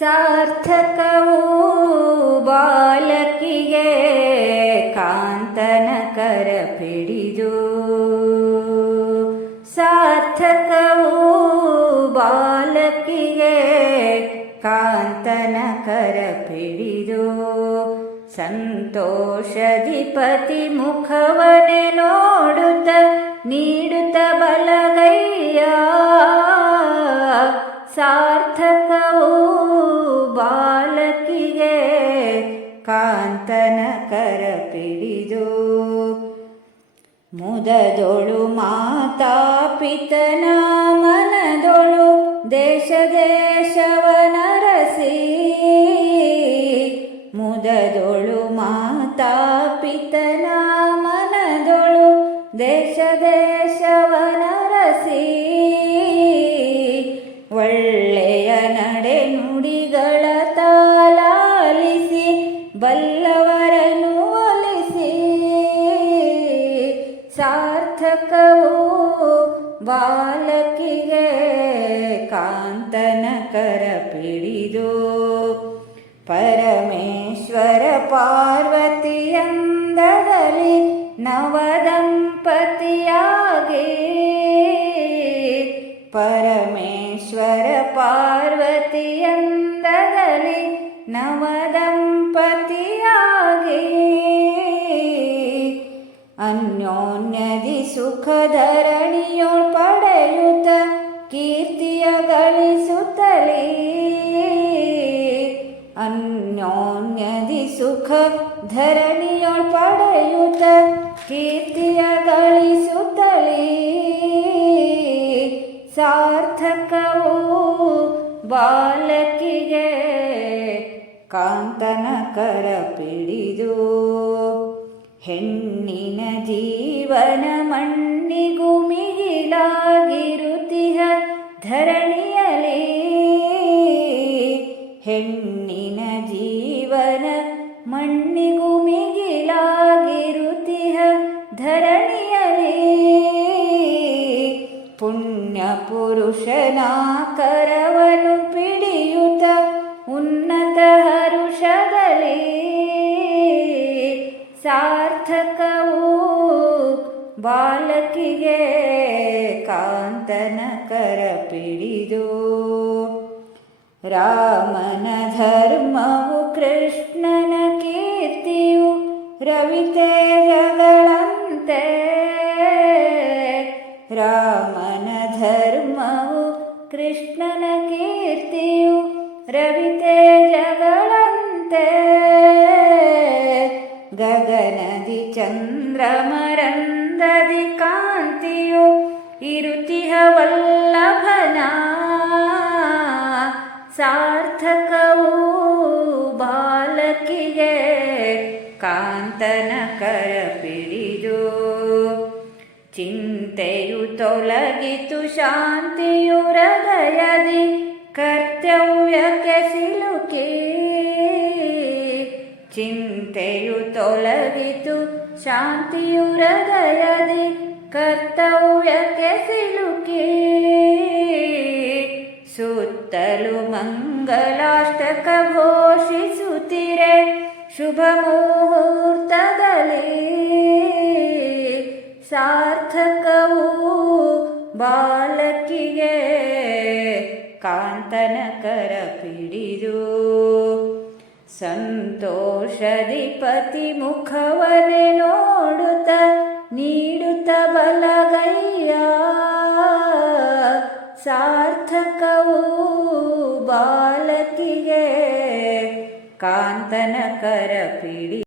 ಸಾರ್ಥಕವು ಬಾಲಕಿಗೆ ಕಾಂತನ ಕರ ಪಿಡಿದು. ಸಾರ್ಥಕವು ಬಾಲಕಿಗೆ ಕಾಂತನ ಕರ ಪಿಡಿದು. ಸಂತೋಷಧಿಪತಿ ಮುಖವನೆ ನೋಡುತ್ತ ನೀಡುತ್ತ ಬಲಗೈಯ ಸಾರ್ಥಕವು ಮುದದೊಳು ಮಾತಾ ಪಿತನ ಮನದೊಳು ದೇಶ ದೇಶವನರಸಿ ಮುದದೊಳು ಮಾತಾ ಪಿತನ ಮನದೊಳು ದೇಶ ದೇಶವನರಸಿ ಸಾರ್ಥಕವು ಬಾಲಕಿಗೆ ಕಾಂತನ ಕರ ಪಿಡಿದು ಪರಮೇಶ್ವರ ಪಾರ್ವತಿಯಂದದಲ್ಲಿ ನವದಂಪತಿಯಾಗಿ ಪರಮೇಶ್ವರ ಪಾರ್ವತಿಯಂದದಲ್ಲಿ ನವದಂಪತಿಯಾಗಿ ಅನ್ಯೋನ್ಯದಿ ಸುಖಧರಣಿಯೊಳ್ ಪಡೆಯುತ್ತ ಕೀರ್ತಿಯ ಗಳಿಸುತ್ತಲೇ ಅನ್ಯೋನ್ಯದಿ ಸುಖ ಧರಣಿಯೋ ಪಡೆಯುತ್ತ ಕೀರ್ತಿಯ ಸಾರ್ಥಕವು ಬಾಲಕಿಗೆ ಕಾಂತನ ಕರ ಪಿಡಿದು ಹೆಣ್ಣಿನ ಜೀವನ ಮಣ್ಣಿಗೂ ಮಿಗಿಲಾಗಿರುತ್ತಿಹ ಧರಣಿಯಲೇ. ಹೆಣ್ಣಿನ ಜೀವನ ಮಣ್ಣಿಗೂ ಮಿಗಿಲಾಗಿರುತ್ತಿಹ ಧರಣಿಯಲೇ. ಪುಣ್ಯ ಪುರುಷನ ಪಿಡಿಯುತ್ತ ಉನ್ನತ ಹರುಷದಲ್ಲಿ ಸಾರ್ಥಕವು ಬಾಲಕಿಗೆ ಕಾಂತನ ಕರ ಪಿಡಿದು ರಾಮನ ಧರ್ಮವು ಕೃಷ್ಣನ ಕೀರ್ತಿಯು ರವಿತೇಜಗಳಂತೆ ಚಂದ್ರಮರಂದದಿ ಕಾಂತಿಯು ಇರುತಿಹ ವಲ್ಲಭನ ಸಾರ್ಥಕವು ಬಾಲಕಿಗೆ ಕಾಂತನ ಕರ ಪಿಡಿದು. ಚಿಂತೆಯು ತೊಲಗಿತು ಶಾಂತಿಯು ಹೃದಯದಿ ಕರ್ತವ್ಯಕ್ಕೆ ಸಿಲುಕಿ? ಚಿಂತೆಯು ತೊಲಗಿತು ಶಾಂತಿಯು ಹೃದಯದೆ ಕರ್ತವ್ಯಕ್ಕೆ ಸಿಲುಕಿ? ಸುತ್ತಲು ಮಂಗಲಾಷ್ಟಕ ಘೋಷಿಸುತ್ತಿರೆ ಶುಭ ಮುಹೂರ್ತದಲ್ಲಿ. ಸಾರ್ಥಕವು ಬಾಲಕಿಗೆ ಸಂತೋಷಧಿಪತಿ ಮುಖವನೆ ನೋಡುತ್ತ ನೀಡುತ್ತ ಬಲಗೈಯ ಸಾರ್ಥಕವು ಬಾಲಕಿಗೆ ಕಾಂತನ ಕರ ಪಿಡಿ